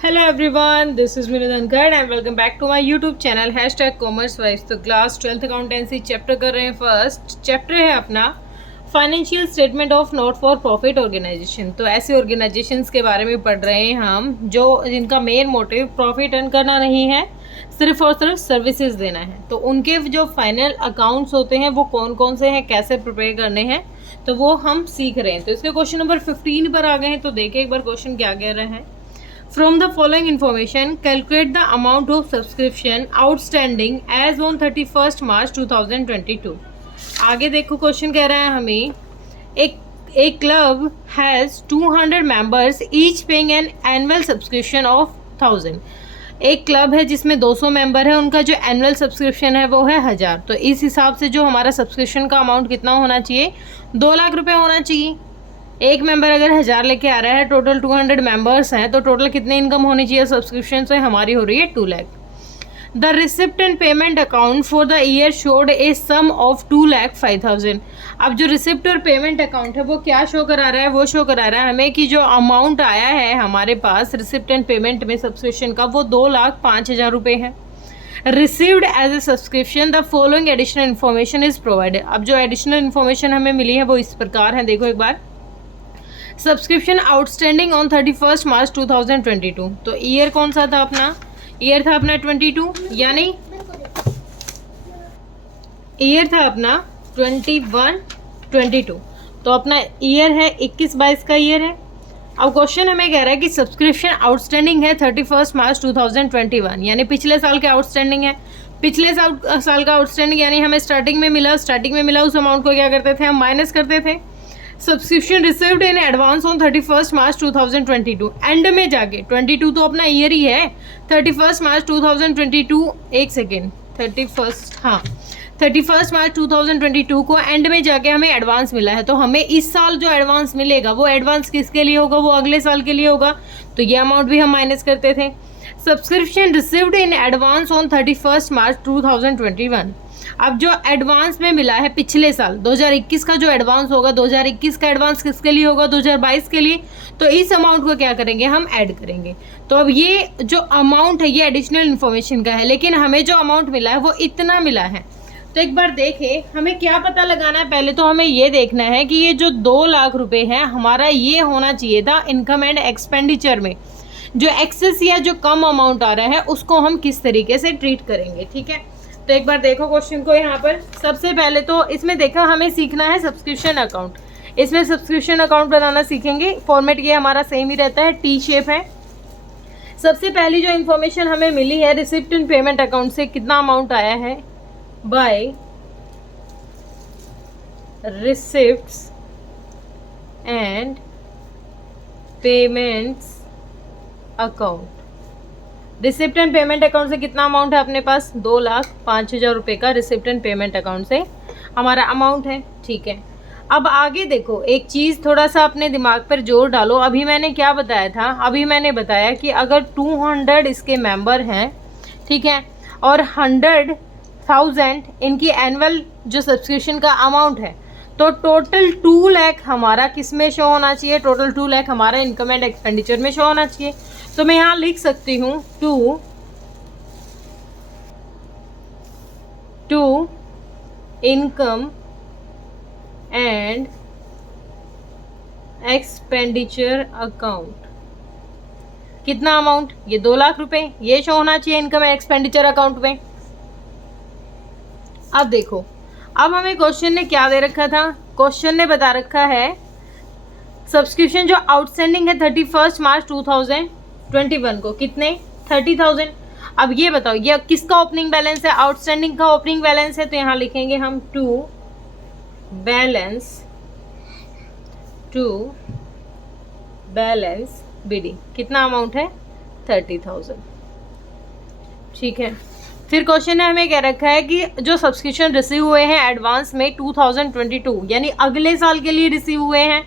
Hello everyone, this is Vinod Ankar and welcome back to my YouTube channel #commerce तो class 12th accountancy chapter कर रहे हैं। First chapter है अपना financial statement of not for profit organisation. तो ऐसे organisations के बारे में पढ़ रहे हैं हम जो जिनका मेन मोटिव प्रॉफिट अर्न करना नहीं है, सिर्फ और सिर्फ सर्विसेज देना है। तो उनके जो फाइनल अकाउंट्स होते हैं वो कौन कौन से हैं, कैसे प्रिपेयर करने हैं, तो वो हम सीख रहे हैं। तो इसके क्वेश्चन नंबर 15 पर आ गए हैं। तो देखिए एक बार क्वेश्चन क्या कह रहे हैं। From the following information, calculate the amount of subscription outstanding as on 31st March 2022. आगे देखो क्वेश्चन कह रहा है हमें एक club has 200 members each paying an annual subscription of 1000. एक क्लब है जिसमें 200 मेंबर है, उनका जो एनुअल सब्सक्रिप्शन है वो है 1000। तो इस हिसाब से जो हमारा सब्सक्रिप्शन का अमाउंट कितना होना चाहिए, 2 लाख रुपए होना चाहिए। एक मेंबर अगर 1000 लेके आ रहा है, टोटल 200 मेंबर्स हैं, तो टोटल कितने इनकम होनी चाहिए सब्सक्रिप्शन से, हमारी हो रही है 2 lakh. The receipt and payment account for the year showed a sum of 2,05,000। अब जो रिसिप्ट और पेमेंट अकाउंट है वो क्या शो करा रहा है, वो शो करा रहा है हमें कि जो अमाउंट आया है हमारे पास रिसिप्ट एंड पेमेंट में सब्सक्रिप्शन का, वो 2,05,000 रुपये है। Received as a subscription the following additional information is provided. अब जो एडिशनल इन्फॉर्मेशन हमें मिली है वो इस प्रकार है, देखो एक बार। सब्सक्रिप्शन आउटस्टैंडिंग ऑन 31st मार्च 2022। तो ईयर कौन सा था अपना, ईयर था अपना 22, यानी ईयर था अपना 21-22। तो अपना ईयर है 21-22 का ईयर है। अब क्वेश्चन हमें कह रहा है कि सब्सक्रिप्शन आउटस्टैंडिंग है 31st मार्च 2021, यानी पिछले साल के आउटस्टैंडिंग है। पिछले साल का आउटस्टैंडिंग यानी हमें स्टार्टिंग में मिला उस अमाउंट को क्या करते थे, हम माइनस करते थे। Subscription received in advance on 31st March 2022। And में जाके 22 तो अपना ईयर ही है, 31st मार्च 2022, एक सेकेंड, 31st मार्च 2022 को एंड में जाके हमें एडवांस मिला है। तो हमें इस साल जो एडवांस मिलेगा वो एडवांस किसके लिए होगा, वो अगले साल के लिए होगा। तो ये अमाउंट भी हम माइनस करते थे। Subscription received in advance on 31st मार्च 2021। अब जो एडवांस में मिला है पिछले साल 2021 का जो एडवांस होगा, 2021 का एडवांस किसके लिए होगा, 2022 के लिए। तो इस अमाउंट को क्या करेंगे, हम ऐड करेंगे। तो अब ये जो अमाउंट है ये एडिशनल इन्फॉर्मेशन का है, लेकिन हमें जो अमाउंट मिला है वो इतना मिला है। तो एक बार देखें हमें क्या पता लगाना है। पहले तो हमें ये देखना है कि ये जो 2 लाख रुपए है हमारा, ये होना चाहिए था इनकम एंड एक्सपेंडिचर में। जो एक्सेस या जो कम अमाउंट आ रहा है उसको हम किस तरीके से ट्रीट करेंगे, ठीक है। तो एक बार देखो क्वेश्चन को यहाँ पर। सबसे पहले तो इसमें देखा हमें सीखना है सब्सक्रिप्शन अकाउंट। इसमें सब्सक्रिप्शन अकाउंट बनाना सीखेंगे। फॉर्मेट ये हमारा सेम ही रहता है, टी शेप है। सबसे पहली जो इन्फॉर्मेशन हमें मिली है रिसिप्ट एंड पेमेंट अकाउंट से कितना अमाउंट आया है, by receipts and payments account. Receipt and payment account से कितना अमाउंट है अपने पास, 2,05,000 रुपये का रिसिप्ट एंड पेमेंट अकाउंट से हमारा अमाउंट है, ठीक है। अब आगे देखो, एक चीज़ थोड़ा सा अपने दिमाग पर जोर डालो। अभी मैंने क्या बताया था, अभी मैंने बताया कि अगर 200 इसके मेंबर हैं, ठीक है, और 100,000 इनकी एनुअल जो सब्सक्रिप्शन का अमाउंट है, तो टोटल 2 लाख हमारा किस में शो होना चाहिए, टोटल 2 लाख हमारा इनकम एंड एक्सपेंडिचर में शो होना चाहिए। तो मैं यहाँ लिख सकती हूँ to income and expenditure account. कितना अमाउंट, ये 2 लाख रुपए, ये शो होना चाहिए इनकम एंड एक्सपेंडिचर अकाउंट में। अब देखो, अब हमें क्वेश्चन ने क्या दे रखा था, क्वेश्चन ने बता रखा है सब्सक्रिप्शन जो आउटस्टैंडिंग है 31st मार्च 2021 को कितने, 30,000। अब ये बताओ ये किसका ओपनिंग बैलेंस है, आउटस्टैंडिंग का ओपनिंग बैलेंस है। तो यहाँ लिखेंगे हम टू बैलेंस बीडी। कितना अमाउंट है, 30,000, ठीक है। फिर क्वेश्चन ने हमें कह रखा है कि जो सब्सक्रिप्शन रिसीव हुए हैं एडवांस में 2022, यानी अगले साल के लिए रिसीव हुए हैं।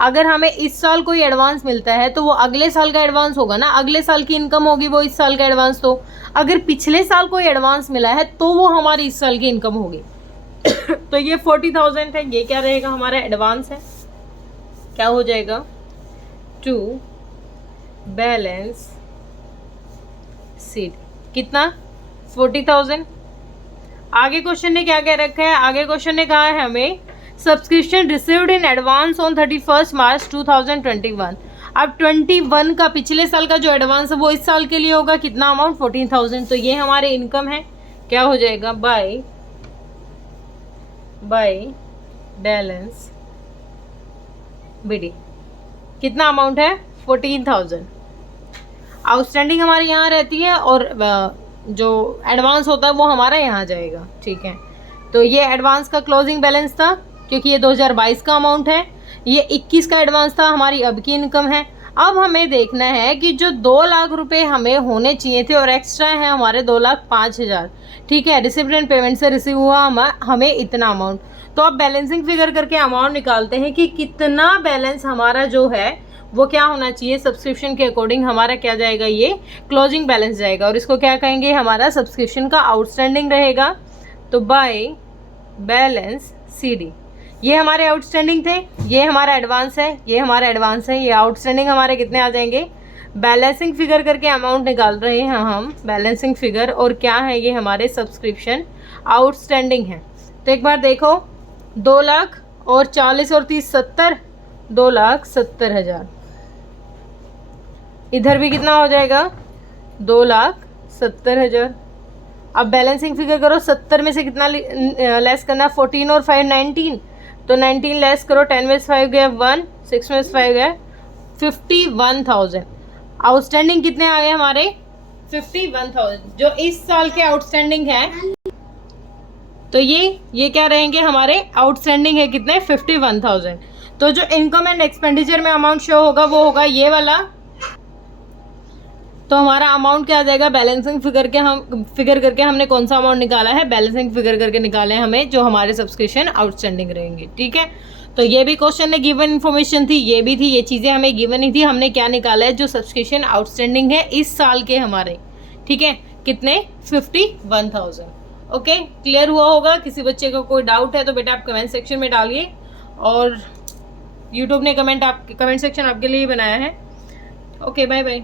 अगर हमें इस साल कोई एडवांस मिलता है तो वो अगले साल का एडवांस होगा ना, अगले साल की इनकम होगी वो इस साल का एडवांस। तो अगर पिछले साल कोई एडवांस मिला है तो वो हमारी इस साल की इनकम होगी। तो ये 40,000 है, ये क्या रहेगा, हमारा एडवांस है। क्या हो जाएगा, टू बैलेंस सी कितना 40,000। आगे क्वेश्चन ने क्या कह रखा है, आगे क्वेश्चन ने कहा है हमें subscription received in advance on 31 मार्च 2021। अब 21 का पिछले साल का जो एडवांस है वो इस साल के लिए होगा, कितना अमाउंट 14,000। तो ये हमारे इनकम है, क्या हो जाएगा बाय बैलेंस बीडी। कितना अमाउंट है 14,000। आउटस्टैंडिंग हमारी यहाँ रहती है और जो एडवांस होता है वो हमारा यहाँ जाएगा, ठीक है। तो ये एडवांस का क्लोजिंग बैलेंस था, क्योंकि ये 2022 का अमाउंट है, ये 21 का एडवांस था, हमारी अब की इनकम है। अब हमें देखना है कि जो 2 लाख रुपए हमें होने चाहिए थे और एक्स्ट्रा है हमारे 2,05,000, ठीक है। रिसिप्टेंट पेमेंट से रिसीव हुआ हमें इतना अमाउंट। तो अब बैलेंसिंग फिगर करके अमाउंट निकालते हैं कि कितना बैलेंस हमारा जो है वो क्या होना चाहिए। सब्सक्रिप्शन के अकॉर्डिंग हमारा क्या जाएगा, ये क्लोजिंग बैलेंस जाएगा, और इसको क्या कहेंगे, हमारा सब्सक्रिप्शन का आउटस्टैंडिंग रहेगा। तो बाय बैलेंस सी डी, ये हमारे आउटस्टैंडिंग थे, ये हमारा एडवांस है, ये हमारा एडवांस है, ये आउटस्टैंडिंग हमारे कितने आ जाएंगे। बैलेंसिंग फिगर करके अमाउंट निकाल रहे हैं हम, बैलेंसिंग फिगर, और क्या है ये हमारे सब्सक्रिप्शन आउटस्टैंडिंग है। तो एक बार देखो, 2 लाख और 40 और 30 70, 2,70,000। इधर भी कितना हो जाएगा 2,70,000। अब बैलेंसिंग फिगर करो, 70 में से कितना लेस करना, 14 और 5 19, तो 19 लेस करो, 10 में से 5 गया 1, 6 में से 5 गया 51,000। आउटस्टैंडिंग कितने आ गए हमारे 51,000, जो इस साल के आउटस्टैंडिंग है। तो ये क्या रहेंगे हमारे आउटस्टैंडिंग है कितने 51,000। तो जो इनकम एंड एक्सपेंडिचर में अमाउंट शो होगा वो होगा ये वाला। तो हमारा अमाउंट क्या आ जाएगा, बैलेंसिंग फिगर करके हमने कौन सा अमाउंट निकाला है, बैलेंसिंग फिगर करके निकाले हमें जो हमारे सब्सक्रिप्शन आउटस्टैंडिंग रहेंगे, ठीक है। तो ये भी क्वेश्चन में गिवन इन्फॉर्मेशन थी, ये भी थी, ये चीज़ें हमें गिवन ही थी। हमने क्या निकाला है, जो सब्सक्रिप्शन आउटस्टैंडिंग है इस साल के हमारे, ठीक है, कितने 51,000। ओके, क्लियर हुआ होगा। किसी बच्चे को कोई डाउट है तो बेटा आप कमेंट सेक्शन में डालिए, और यूट्यूब ने कमेंट सेक्शन आपके लिए बनाया है। Okay, bye bye.